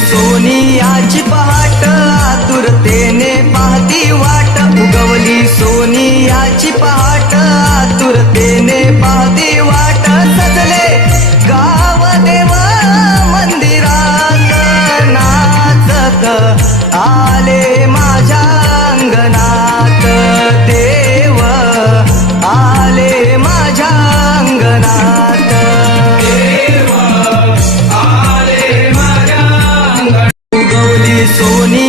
सोनियाची पहाट आतुरतेने पाहती वाट उगवली सोनियाची पहाट आतुरतेने पाहती वाट सजले गाव देव मंदिरात नाचत आले माझ्या अंगणात देव आले माझ्या अंगणात सोनी